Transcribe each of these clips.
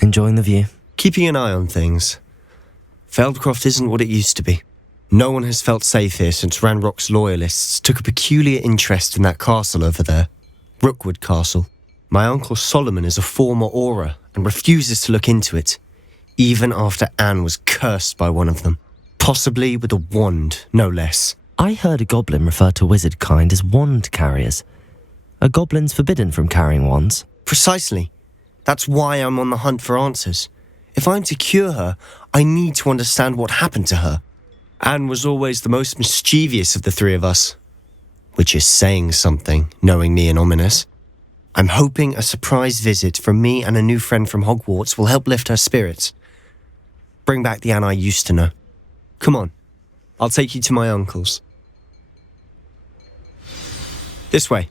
Enjoying the view? Keeping an eye on things. Feldcroft isn't what it used to be. No one has felt safe here since Ranrock's loyalists took a peculiar interest in that castle over there. Rookwood Castle. My uncle Solomon is a former Auror and refuses to look into it, even after Anne was cursed by one of them. Possibly with a wand, no less. I heard a goblin refer to wizard kind as wand carriers. Are goblins forbidden from carrying wands? Precisely. That's why I'm on the hunt for answers. If I'm to cure her, I need to understand what happened to her. Anne was always the most mischievous of the three of us. Which is saying something, knowing me and ominous. I'm hoping a surprise visit from me and a new friend from Hogwarts will help lift her spirits. Bring back the Anne I used to know. Come on, I'll take you to my uncle's. This way.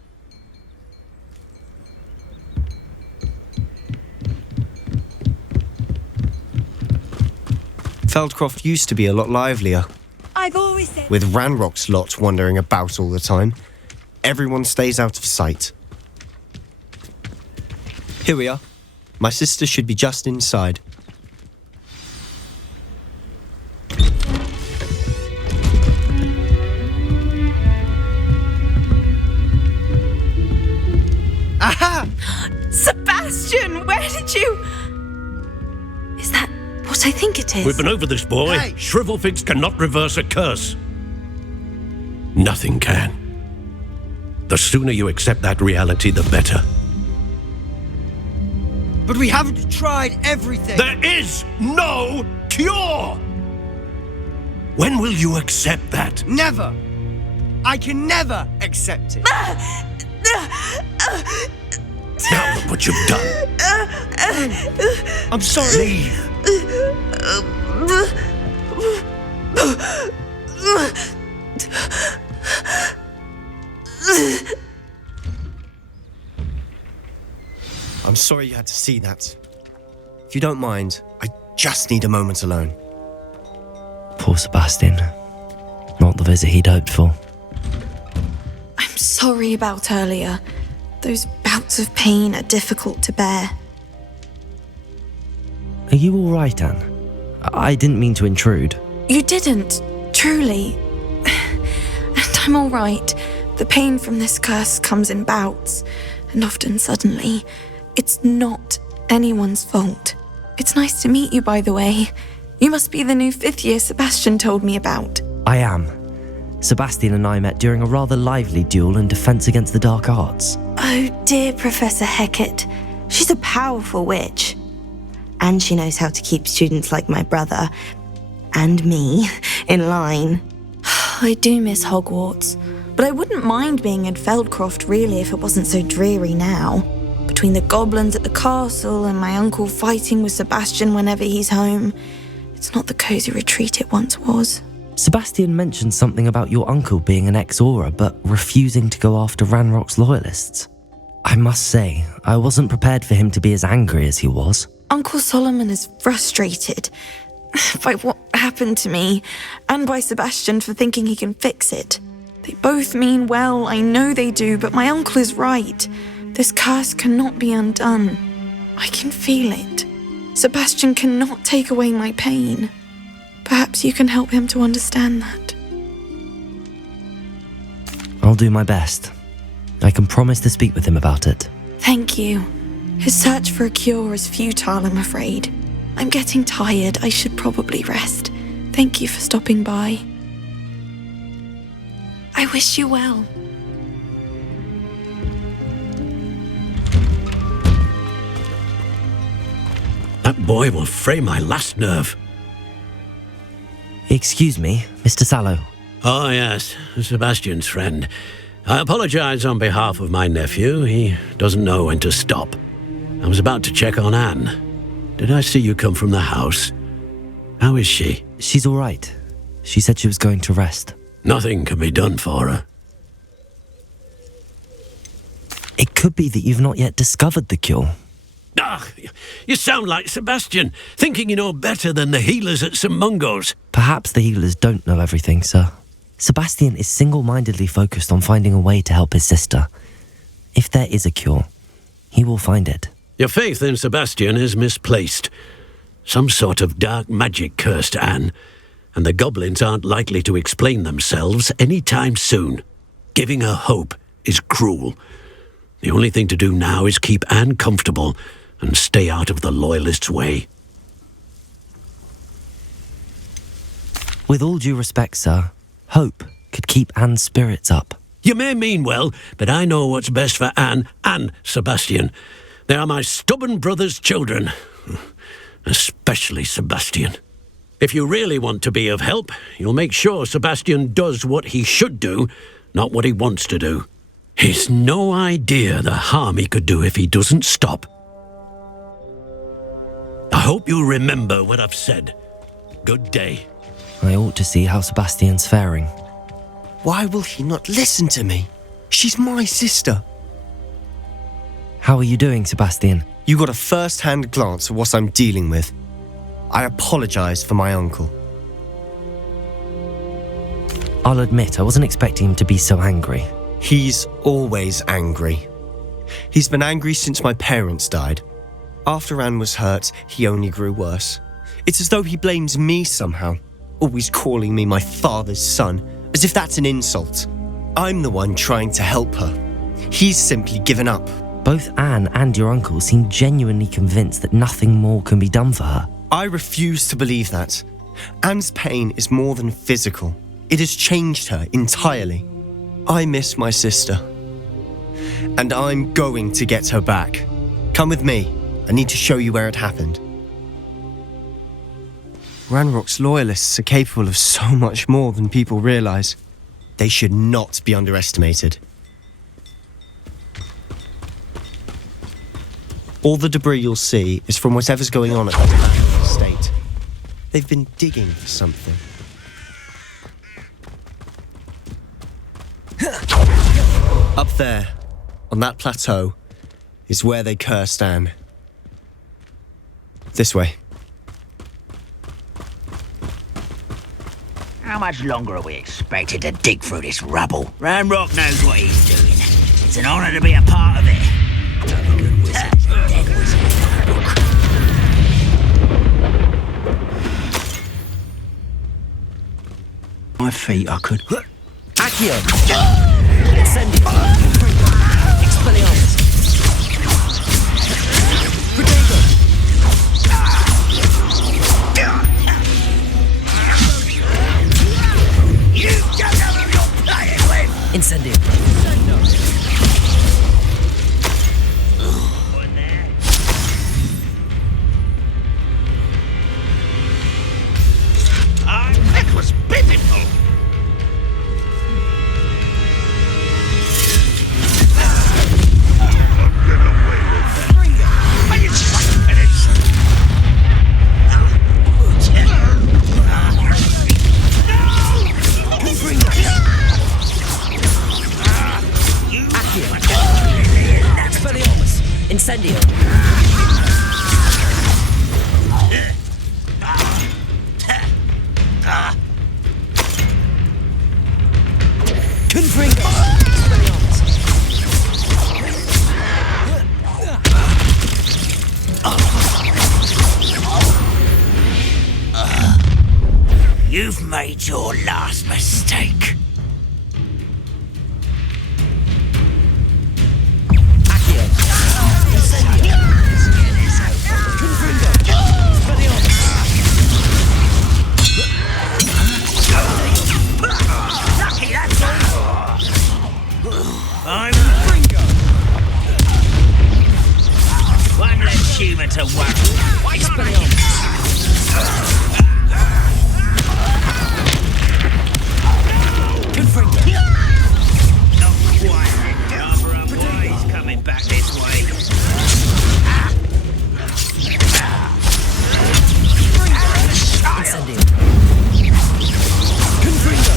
Feldcroft used to be a lot livelier. I've always said... With Ranrock's lot wandering about all the time, everyone stays out of sight. Here we are. My sister should be just inside. Aha! Sebastian, where did you... Is that what I think it is? We've been over this, boy. Hey! Shrivelfigs cannot reverse a curse. Nothing can. The sooner you accept that reality, the better. But we haven't tried everything. There is no cure! When will you accept that? Never. I can never accept it. Now look what you've done. I'm sorry. Leave. I'm sorry you had to see that. If you don't mind, I just need a moment alone. Poor Sebastian. Not the visit he'd hoped for. I'm sorry about earlier. Those bouts of pain are difficult to bear. Are you all right, Anne? I didn't mean to intrude. You didn't, truly. And I'm all right. The pain from this curse comes in bouts, and often suddenly. It's not anyone's fault. It's nice to meet you, by the way. You must be the new 5th year Sebastian told me about. I am. Sebastian and I met during a rather lively duel in Defense Against the Dark Arts. Oh, dear Professor Hecat. She's a powerful witch. And she knows how to keep students like my brother, and me, in line. I do miss Hogwarts, but I wouldn't mind being in Feldcroft really if it wasn't so dreary now. Between the goblins at the castle and my uncle fighting with Sebastian whenever he's home, it's not the cosy retreat it once was. Sebastian mentioned something about your uncle being an ex-Auror, but refusing to go after Ranrock's loyalists. I must say, I wasn't prepared for him to be as angry as he was. Uncle Solomon is frustrated by what happened to me, and by Sebastian for thinking he can fix it. They both mean well, I know they do, but my uncle is right. This curse cannot be undone. I can feel it. Sebastian cannot take away my pain. Perhaps you can help him to understand that. I'll do my best. I can promise to speak with him about it. Thank you. His search for a cure is futile, I'm afraid. I'm getting tired. I should probably rest. Thank you for stopping by. I wish you well. That boy will fray my last nerve. Excuse me, Mr. Sallow. Oh, yes, Sebastian's friend. I apologize on behalf of my nephew. He doesn't know when to stop. I was about to check on Anne. Did I see you come from the house? How is she? She's all right. She said she was going to rest. Nothing can be done for her. It could be that you've not yet discovered the cure. Ah, you sound like Sebastian, thinking you know better than the healers at St. Mungo's. Perhaps the healers don't know everything, sir. Sebastian is single-mindedly focused on finding a way to help his sister. If there is a cure, he will find it. Your faith in Sebastian is misplaced. Some sort of dark magic cursed Anne, and the goblins aren't likely to explain themselves any time soon. Giving her hope is cruel. The only thing to do now is keep Anne comfortable and stay out of the Loyalists' way. With all due respect, sir, hope could keep Anne's spirits up. You may mean well, but I know what's best for Anne and Sebastian. They are my stubborn brother's children. Especially Sebastian. If you really want to be of help, you'll make sure Sebastian does what he should do, not what he wants to do. He's no idea the harm he could do if he doesn't stop. I hope you'll remember what I've said. Good day. I ought to see how Sebastian's faring. Why will he not listen to me? She's my sister. How are you doing, Sebastian? You got a first-hand glance at what I'm dealing with. I apologize for my uncle. I'll admit I wasn't expecting him to be so angry. He's always angry. He's been angry since my parents died. After Anne was hurt, he only grew worse. It's as though he blames me somehow, always calling me my father's son, as if that's an insult. I'm the one trying to help her. He's simply given up. Both Anne and your uncle seem genuinely convinced that nothing more can be done for her. I refuse to believe that. Anne's pain is more than physical. It has changed her entirely. I miss my sister. And I'm going to get her back. Come with me. I need to show you where it happened. Ranrock's loyalists are capable of so much more than people realize. They should not be underestimated. All the debris you'll see is from whatever's going on at the back of the estate. They've been digging for something. Up there, on that plateau, is where they cursed Anne. This way. How much longer are we expected to dig through this rubble? Ranrock knows what he's doing. It's an honor to be a part of it. Good wizard, dead wizard. My feet, I could. Accio! Incendio! Expelliarmus! Protego! You don't know who you're playing with! Incendio! That was pitiful! Incendio! Confringo! You've made your last mistake. I'm Ringo. One less human to worry. Why can't I? Not quite. Our boy's coming back this way. Incendio! Confringo!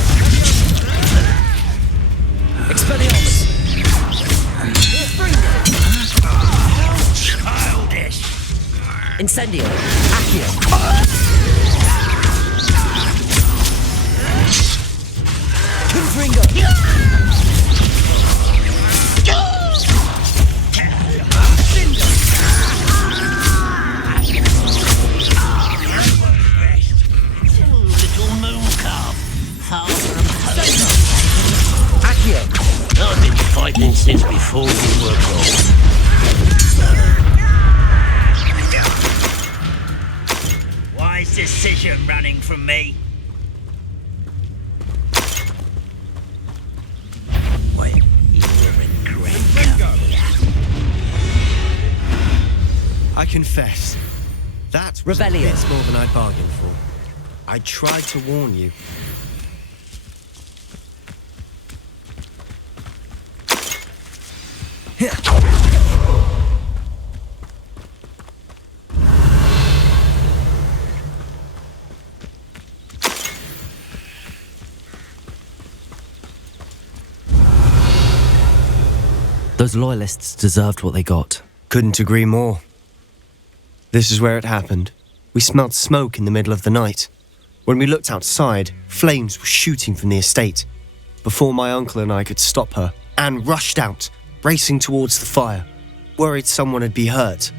Expelliarmus! Childish. Incendio! Accio! Confringo! fighting since before we were born. Wise decision running from me. Wait, you're incredible. I confess, that was a bit more than I bargained for. I tried to warn you. Those loyalists deserved what they got. Couldn't agree more. This is where it happened. We smelled smoke in the middle of the night. When we looked outside, flames were shooting from the estate. Before my uncle and I could stop her, Anne rushed out, racing towards the fire, worried someone had been hurt.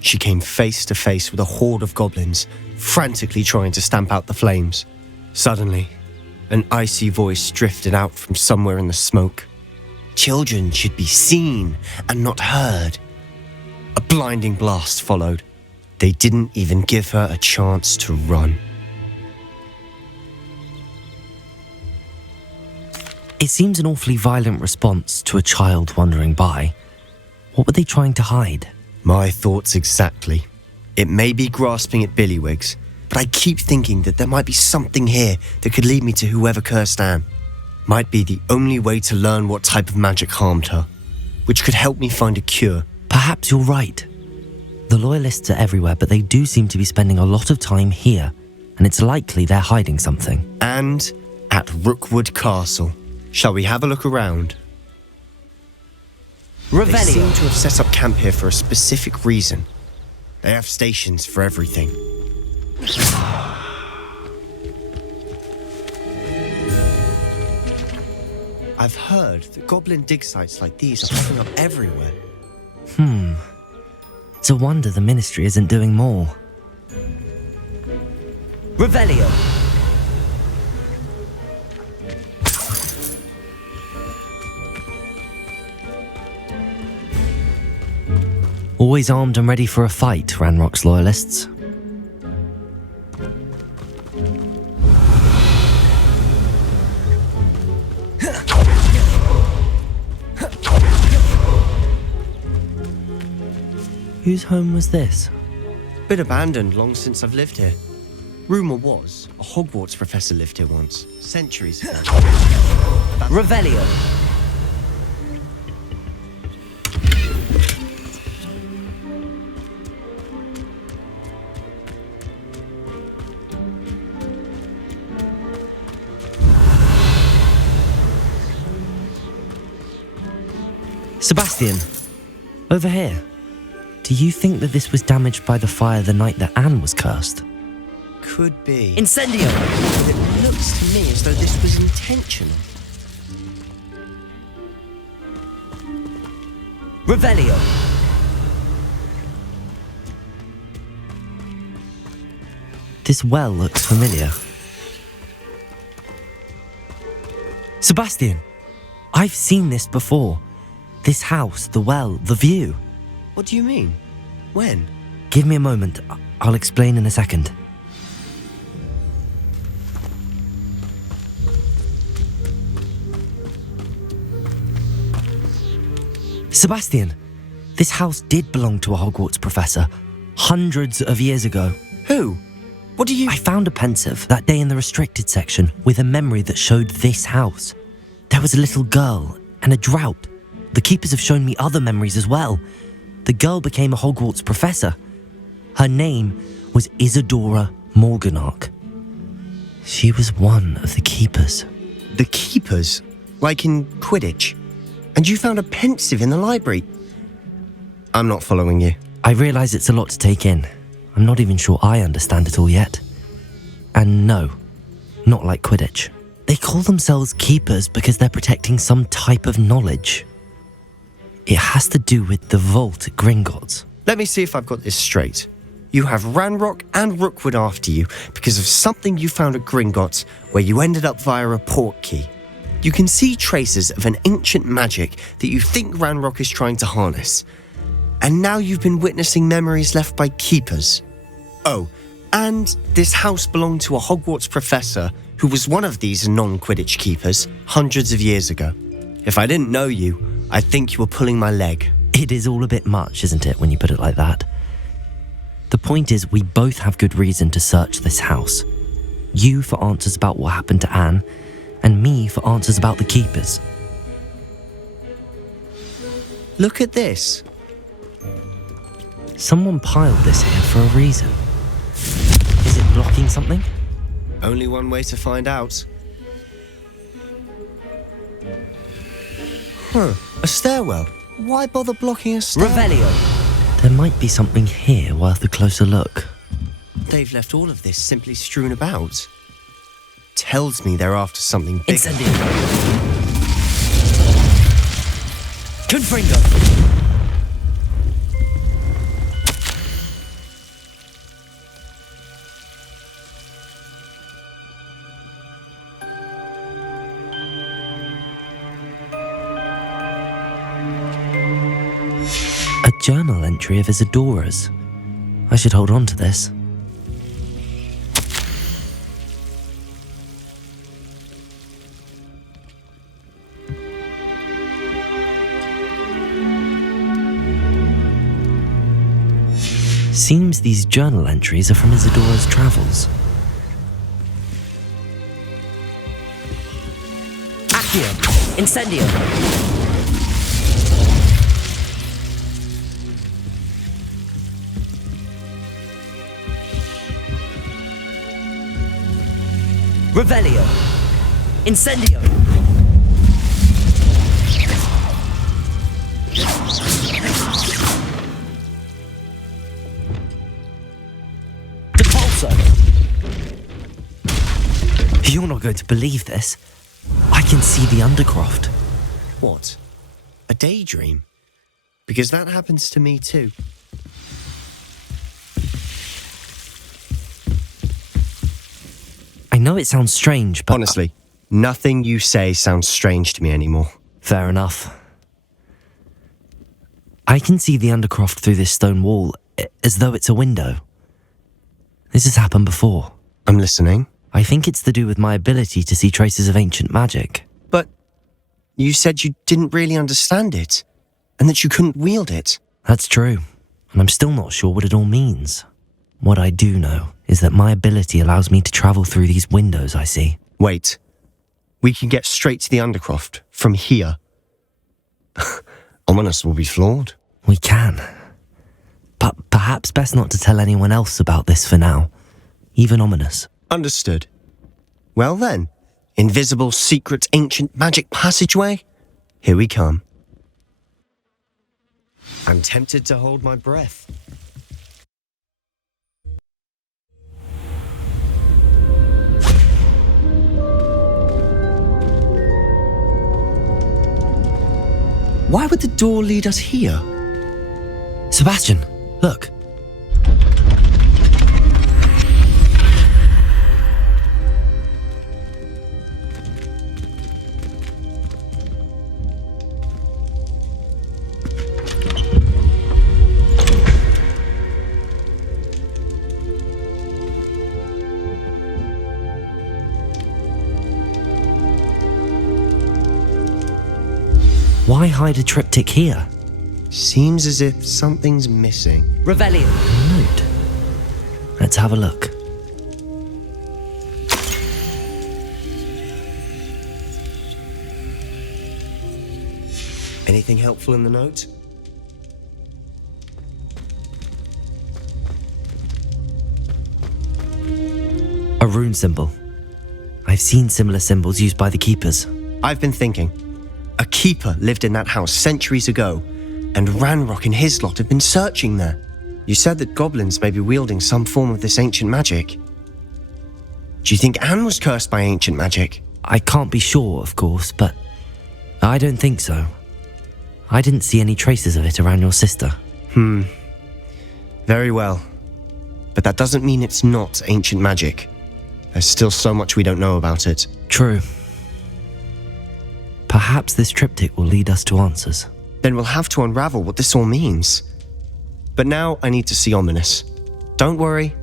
She came face to face with a horde of goblins, frantically trying to stamp out the flames. Suddenly, an icy voice drifted out from somewhere in the smoke. Children should be seen and not heard. A blinding blast followed. They didn't even give her a chance to run. It seems an awfully violent response to a child wandering by. What were they trying to hide? My thoughts exactly. It may be grasping at billywhigs, but I keep thinking that there might be something here that could lead me to whoever cursed Anne. Might be the only way to learn what type of magic harmed her, which could help me find a cure. Perhaps you're right. The loyalists are everywhere, but they do seem to be spending a lot of time here, and it's likely they're hiding something. And at Rookwood Castle. Shall we have a look around? They seem to have set up camp here for a specific reason. They have stations for everything. I've heard that goblin dig sites like these are popping up everywhere. It's a wonder the ministry isn't doing more. Revelio. Always armed and ready for a fight, Ranrock's loyalists. Whose home was this? Been abandoned long since I've lived here. Rumour was a Hogwarts professor lived here once, centuries ago. Revelio. Sebastian, over here. Do you think that this was damaged by the fire the night that Anne was cursed? Could be. Incendio. It looks to me as though this was intentional. Revelio. This well looks familiar. Sebastian, I've seen this before. This house, the well, the view. What do you mean? When? Give me a moment. I'll explain in a second. Sebastian, this house did belong to a Hogwarts professor hundreds of years ago. Who? What do you... I found a pensive that day in the restricted section with a memory that showed this house. There was a little girl and a drought. The keepers have shown me other memories as well. The girl became a Hogwarts professor. Her name was Isadora Morganach. She was one of the keepers. The keepers? Like in Quidditch? And you found a pensive in the library? I'm not following you. I realise it's a lot to take in. I'm not even sure I understand it all yet. And no, not like Quidditch. They call themselves keepers because they're protecting some type of knowledge. It has to do with the vault at Gringotts. Let me see if I've got this straight. You have Ranrock and Rookwood after you because of something you found at Gringotts where you ended up via a portkey. You can see traces of an ancient magic that you think Ranrock is trying to harness. And now you've been witnessing memories left by keepers. Oh, and this house belonged to a Hogwarts professor who was one of these non-Quidditch keepers hundreds of years ago. If I didn't know you, I'd think you were pulling my leg. It is all a bit much, isn't it, when you put it like that? The point is, we both have good reason to search this house. You for answers about what happened to Anne, and me for answers about the keepers. Look at this. Someone piled this here for a reason. Is it blocking something? Only one way to find out. A stairwell. Why bother blocking a stairwell? Revelio. There might be something here worth a closer look. They've left all of this simply strewn about. Tells me they're after something bigger. Incendio. Confringo. A journal entry of Isadora's. I should hold on to this. Seems these journal entries are from Isadora's travels. Accio! Incendio! Revelio! Incendio! Depulso! You're not going to believe this. I can see the Undercroft. What? A daydream? Because that happens to me too. I know it sounds strange, but... Honestly, nothing you say sounds strange to me anymore. Fair enough. I can see the Undercroft through this stone wall, as though it's a window. This has happened before. I'm listening. I think it's to do with my ability to see traces of ancient magic. But you said you didn't really understand it, and that you couldn't wield it. That's true, and I'm still not sure what it all means. What I do know is that my ability allows me to travel through these windows I see. Wait. We can get straight to the Undercroft from here. Ominous will be flawed. We can. But perhaps best not to tell anyone else about this for now. Even Ominous. Understood. Well then, invisible, secret, ancient magic passageway? Here we come. I'm tempted to hold my breath. Why would the door lead us here? Sebastian, look. Why hide a triptych here? Seems as if something's missing. Revelio. Note. Let's have a look. Anything helpful in the note? A rune symbol. I've seen similar symbols used by the keepers. I've been thinking. A keeper lived in that house centuries ago, and Ranrock and his lot have been searching there. You said that goblins may be wielding some form of this ancient magic. Do you think Anne was cursed by ancient magic? I can't be sure, of course, but I don't think so. I didn't see any traces of it around your sister. Very well. But that doesn't mean it's not ancient magic. There's still so much we don't know about it. True. Perhaps this triptych will lead us to answers. Then we'll have to unravel what this all means. But now I need to see Ominous. Don't worry,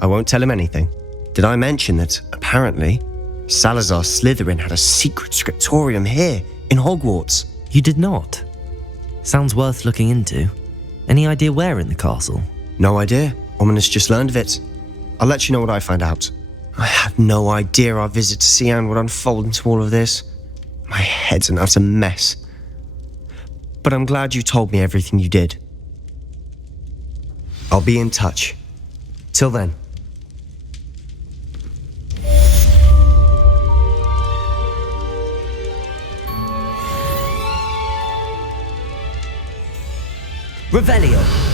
I won't tell him anything. Did I mention that, apparently, Salazar Slytherin had a secret scriptorium here in Hogwarts? You did not? Sounds worth looking into. Any idea where in the castle? No idea. Ominous just learned of it. I'll let you know what I find out. I had no idea our visit to Sian would unfold into all of this. My head's an utter mess. But I'm glad you told me everything you did. I'll be in touch. Till then. Revelio.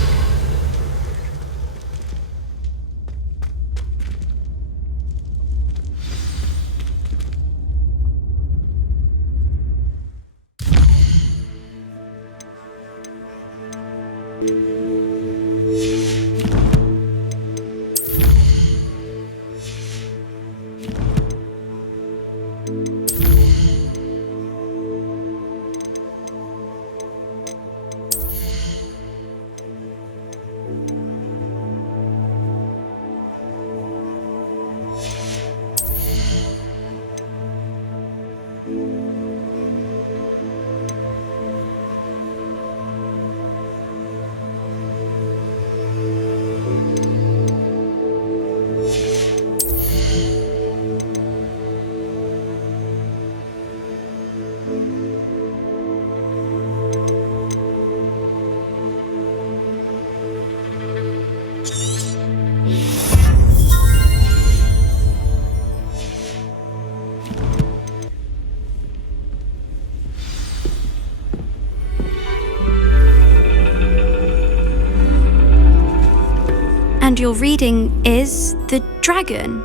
And your reading is The Dragon.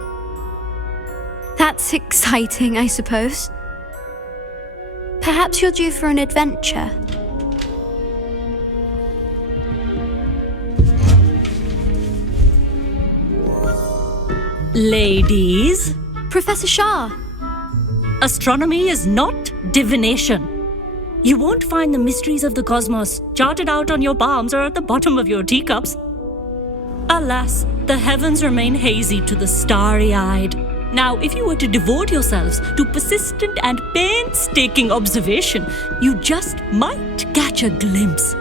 That's exciting, I suppose. Perhaps you're due for an adventure. Ladies, Professor Shah. astronomy is not divination. You won't find the mysteries of the cosmos charted out on your palms or at the bottom of your teacups. Alas, the heavens remain hazy to the starry-eyed. Now, if you were to devote yourselves to persistent and painstaking observation, you just might catch a glimpse.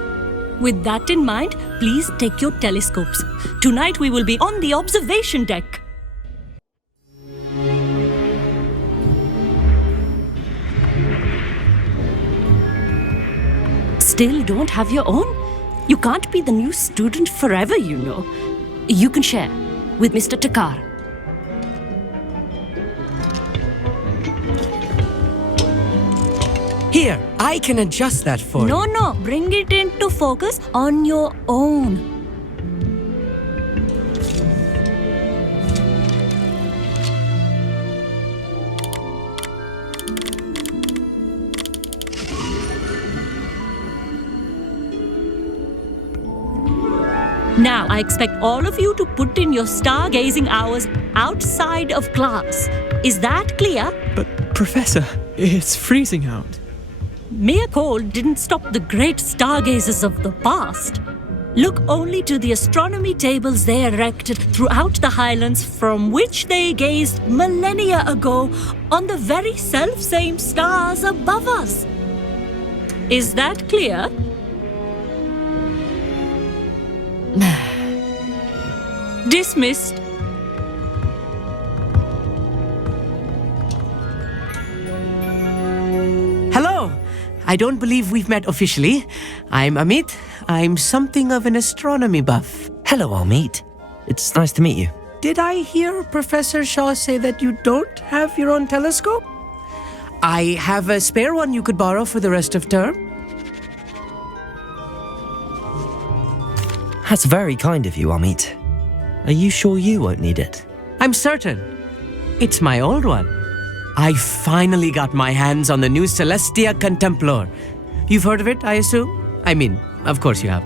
With that in mind, please take your telescopes. Tonight we will be on the observation deck. Still don't have your own? You can't be the new student forever, you know. You can share with Mr. Takar. Here, I can adjust that for you. No, bring it into focus on your own. Now, I expect all of you to put in your stargazing hours outside of class. Is that clear? But, Professor, it's freezing out. Mere cold didn't stop the great stargazers of the past. Look only to the astronomy tables they erected throughout the highlands from which they gazed millennia ago on the very self-same stars above us. Is that clear? Dismissed. Hello! I don't believe we've met officially. I'm Amit. I'm something of an astronomy buff. Hello, Amit. It's nice to meet you. Did I hear Professor Shaw say that you don't have your own telescope? I have a spare one you could borrow for the rest of term. That's very kind of you, Amit. Are you sure you won't need it? I'm certain. It's my old one. I finally got my hands on the new Celestia Contemplar. You've heard of it, I assume? I mean, of course you have.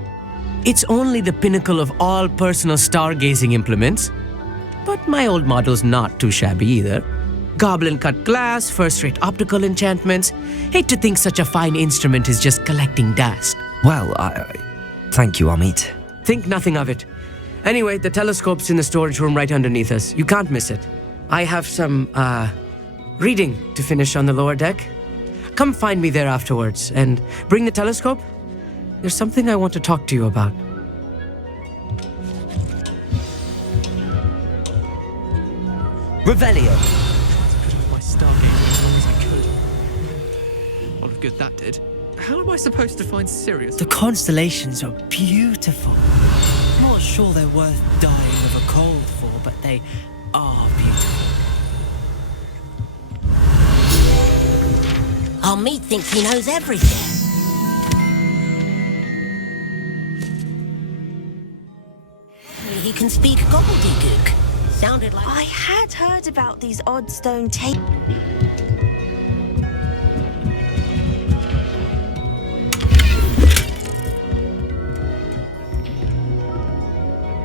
It's only the pinnacle of all personal stargazing implements. But my old model's not too shabby either. Goblin cut glass, first-rate optical enchantments. Hate to think such a fine instrument is just collecting dust. Well, thank you, Amit. Think nothing of it. Anyway, the telescope's in the storage room right underneath us. You can't miss it. I have some, reading to finish on the lower deck. Come find me there afterwards, and bring the telescope. There's something I want to talk to you about. Revelio. My stargazing as long as I could. What a good that did. How am I supposed to find Sirius? The constellations are beautiful. I'm not sure they're worth dying of a cold for, but they are beautiful. Amit thinks he knows everything. He can speak gobbledygook. Sounded like... I had heard about these odd stone tapes.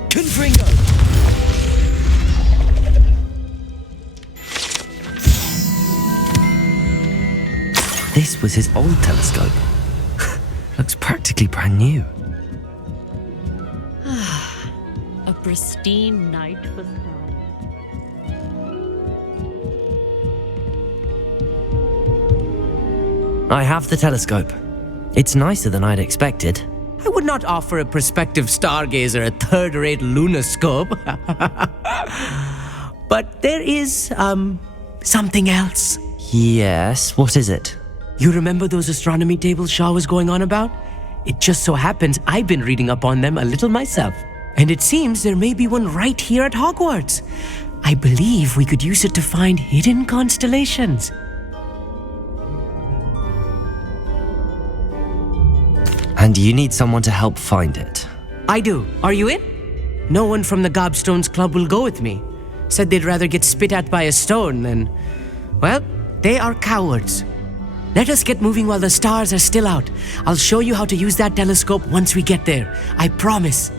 Confringo! This was his old telescope. Looks practically brand new. A pristine night for stars. I have the telescope. It's nicer than I'd expected. I would not offer a prospective stargazer a third-rate lunoscope. But there is, something else. Yes, what is it? You remember those astronomy tables Shaw was going on about? It just so happens I've been reading up on them a little myself. And it seems there may be one right here at Hogwarts. I believe we could use it to find hidden constellations. And you need someone to help find it. I do. Are you in? No one from the Gobstones Club will go with me. Said they'd rather get spit at by a stone than... Well, they are cowards. Let us get moving while the stars are still out. I'll show you how to use that telescope once we get there. I promise.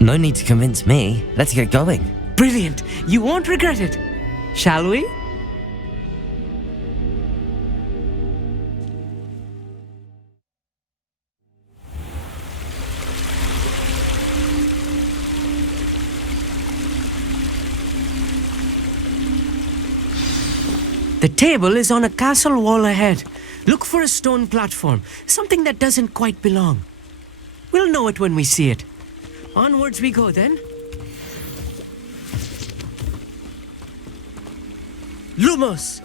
No need to convince me. Let's get going. Brilliant. You won't regret it. Shall we? The table is on a castle wall ahead. Look for a stone platform, something that doesn't quite belong. We'll know it when we see it. Onwards we go then. Lumos!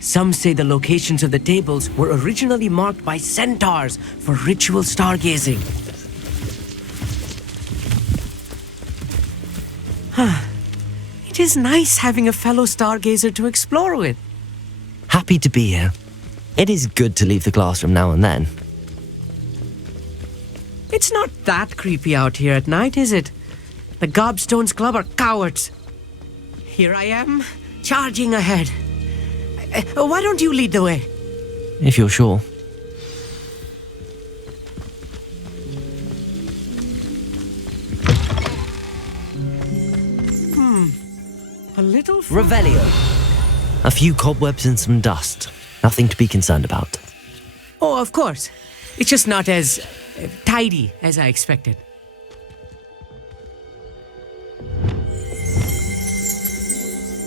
Some say the locations of the tables were originally marked by centaurs for ritual stargazing. It is nice having a fellow stargazer to explore with. Happy to be here. It is good to leave the classroom now and then. It's not that creepy out here at night, is it? The Gobstones Club are cowards. Here I am, charging ahead. Why don't you lead the way? If you're sure. A little... Revelio. A few cobwebs and some dust. Nothing to be concerned about. Oh, of course. It's just not as tidy as I expected.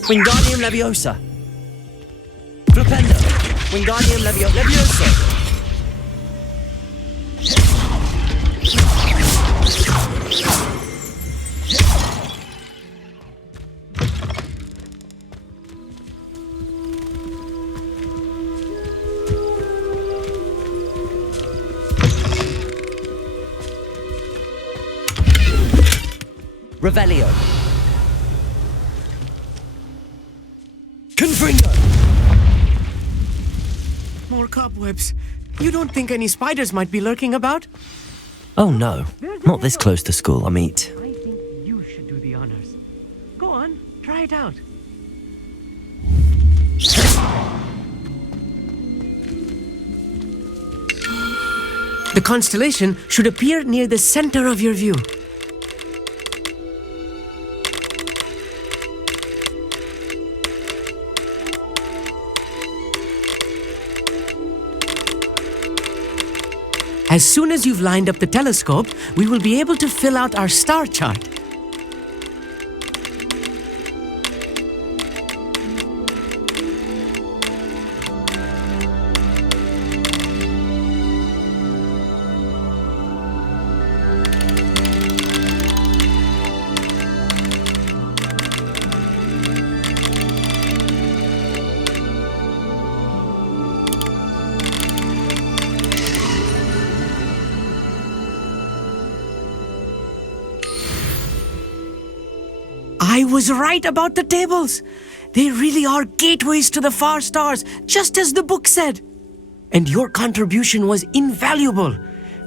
Wingardium Leviosa. Flipendo. Wingardium Leviosa. Revelio. Confringo. More cobwebs. You don't think any spiders might be lurking about? Oh no, not this close to school, Amit. I think you should do the honors. Go on, try it out. The constellation should appear near the center of your view. As soon as you've lined up the telescope, we will be able to fill out our star chart. I was right about the tables. They really are gateways to the far stars, just as the book said. And your contribution was invaluable.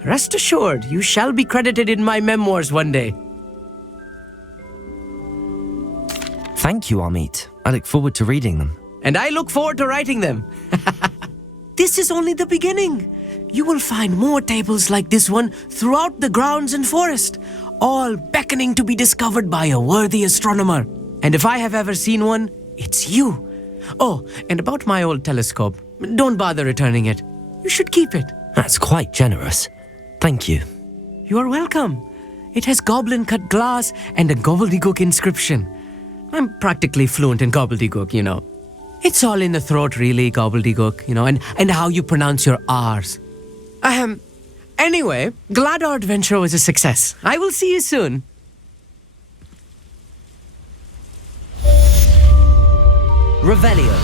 Rest assured, you shall be credited in my memoirs one day. Thank you, Amit. I look forward to reading them. And I look forward to writing them. This is only the beginning. You will find more tables like this one throughout the grounds and forest, all beckoning to be discovered by a worthy astronomer. And if I have ever seen one, it's you. Oh, and about my old telescope, don't bother returning it. You should keep it. That's quite generous. Thank you. You are welcome. It has goblin-cut glass and a gobbledygook inscription. I'm practically fluent in gobbledygook, you know. It's all in the throat, really, gobbledygook, you know, and how you pronounce your R's. Anyway, glad our adventure was a success. I will see you soon. Revelio.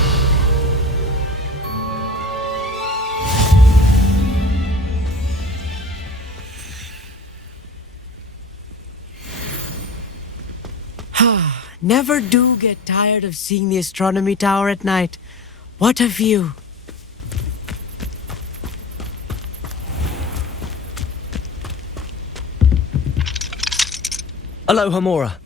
Never do get tired of seeing the astronomy tower at night. What a view. Aloha Mora.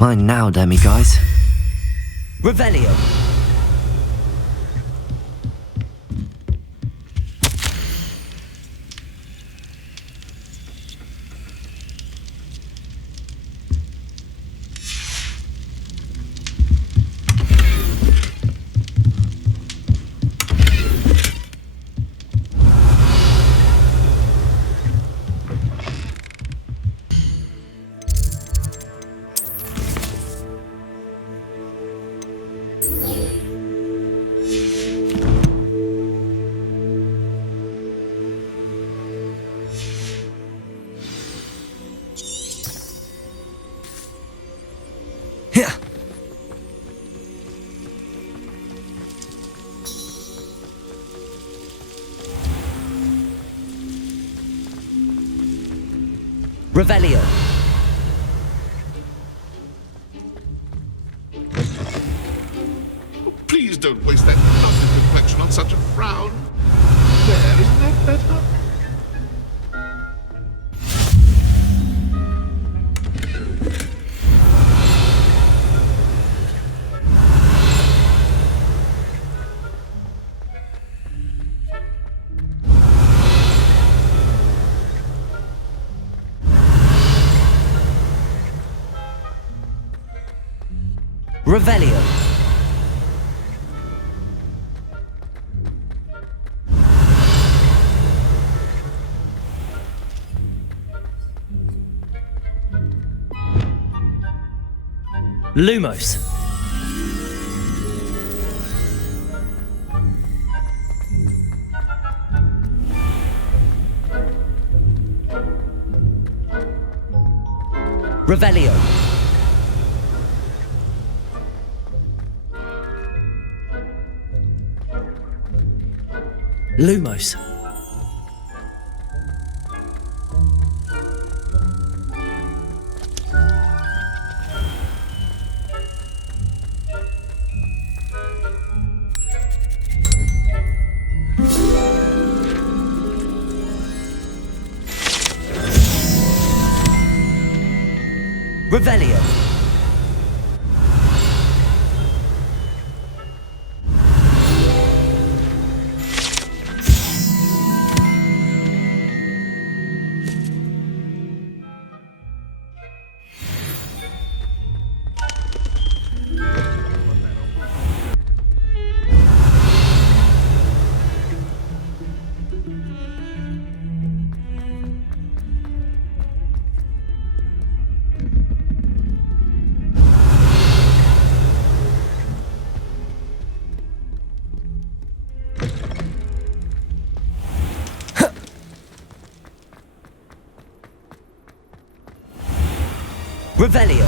Mine now, demi-guys. Revelio. Revelio. Oh, please don't waste that lovely complexion on such a frown. There, isn't that better? Revelio. Lumos. Revelio. Lumos. Revelio. Revelio.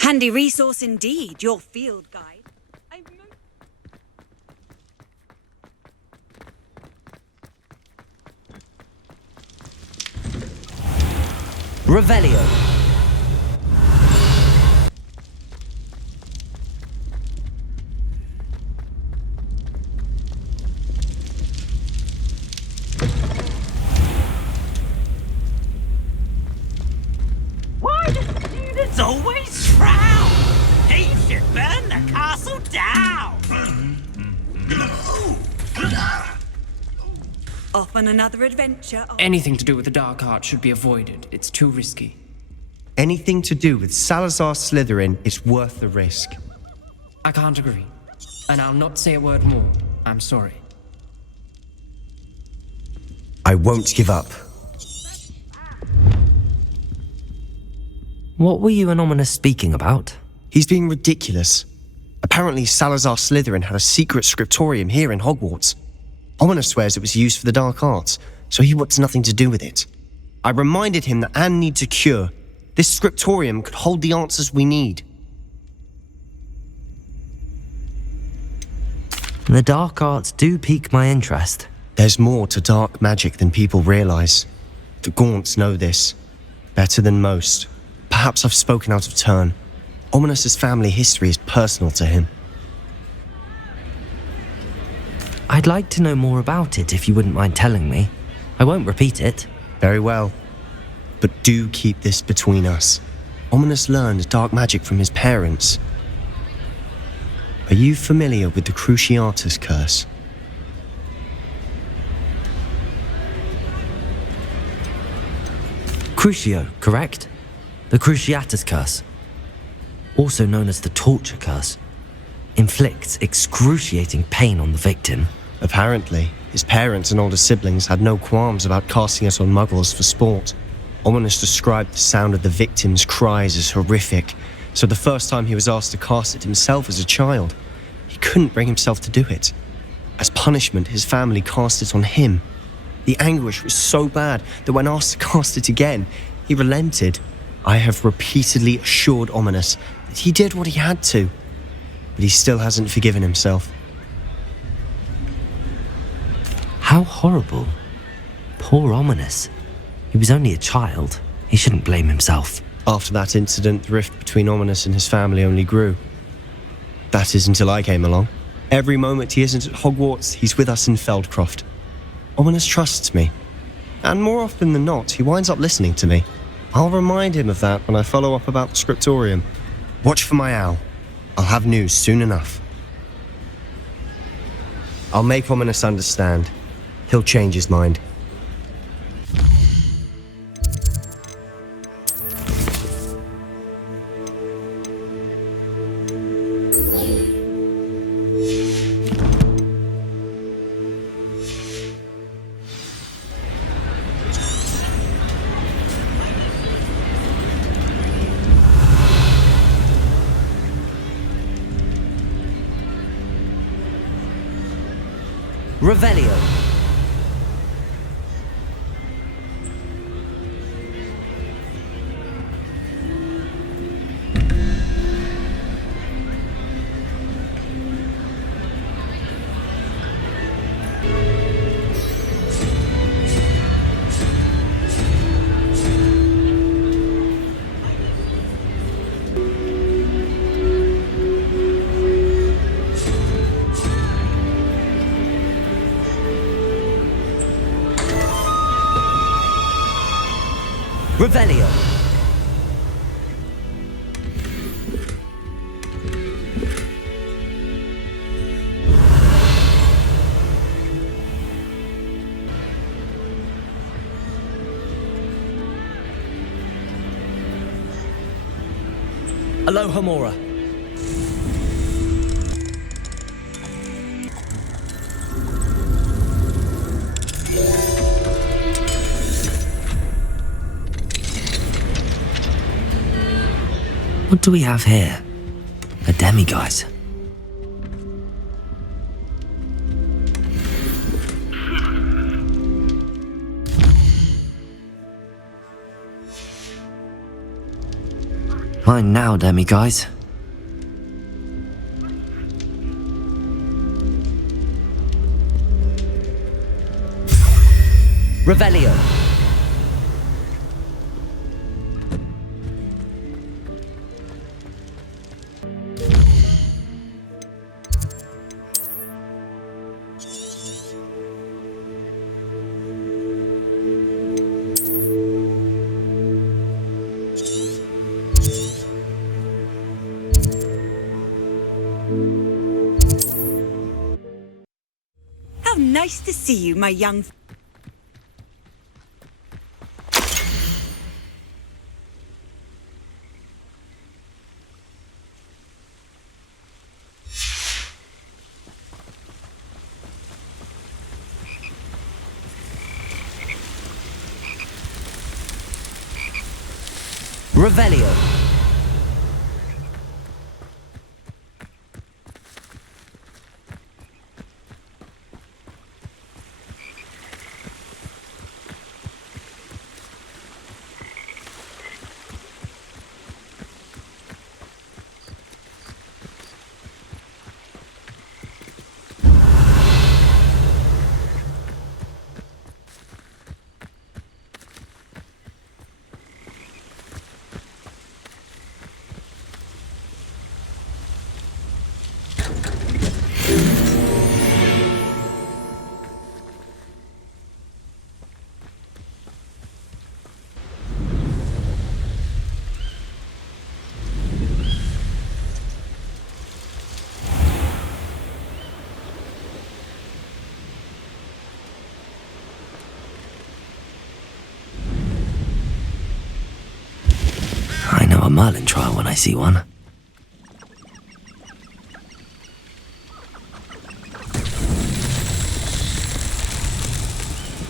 Handy resource indeed, your field guide. Revelio. Why do students always frown? He should burn the castle down! Off on another adventure. Anything to do with the dark art should be avoided. It's too risky. Anything to do with Salazar Slytherin is worth the risk. I can't agree. And I'll not say a word more. I'm sorry. I won't give up. What were you and Ominous speaking about? He's being ridiculous. Apparently Salazar Slytherin had a secret scriptorium here in Hogwarts. Ominous swears it was used for the dark arts, so he wants nothing to do with it. I reminded him that Anne needs a cure. This scriptorium could hold the answers we need. The dark arts do pique my interest. There's more to dark magic than people realise. The Gaunts know this. Better than most. Perhaps I've spoken out of turn. Ominous's family history is personal to him. I'd like to know more about it if you wouldn't mind telling me. I won't repeat it. Very well. But do keep this between us. Ominous learned dark magic from his parents. Are you familiar with the Cruciatus curse? Crucio, correct? The Cruciatus curse. Also known as the torture curse. Inflicts excruciating pain on the victim. Apparently, his parents and older siblings had no qualms about casting it on muggles for sport. Ominous described the sound of the victim's cries as horrific, so the first time he was asked to cast it himself as a child, he couldn't bring himself to do it. As punishment, his family cast it on him. The anguish was so bad that when asked to cast it again, he relented. I have repeatedly assured Ominous that he did what he had to, but he still hasn't forgiven himself. How horrible. Poor Ominous. He was only a child. He shouldn't blame himself. After that incident, the rift between Ominous and his family only grew. That is until I came along. Every moment he isn't at Hogwarts, he's with us in Feldcroft. Ominous trusts me. And more often than not, he winds up listening to me. I'll remind him of that when I follow up about the scriptorium. Watch for my owl. I'll have news soon enough. I'll make Ominous understand. He'll change his mind. Revelio. Revelio. Aloha Mora. What do we have here? A demiguise. Mine now, demiguise. Revelio. How nice to see you, my young... Revelio. I know a Merlin trial when I see one.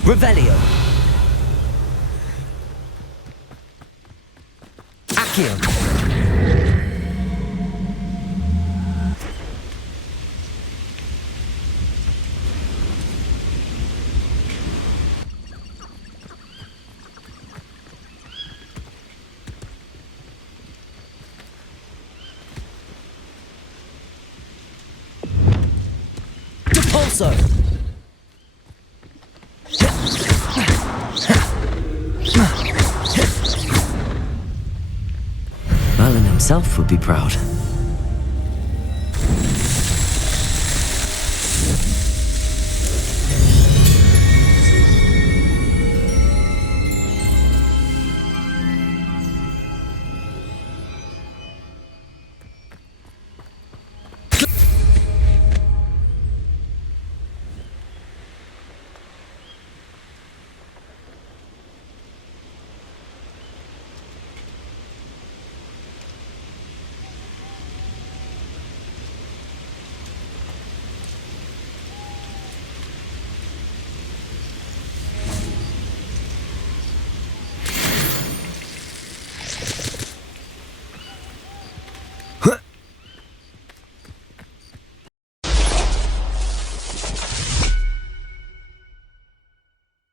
Revelio. Aksiyon. Repulso. Merlin himself would be proud.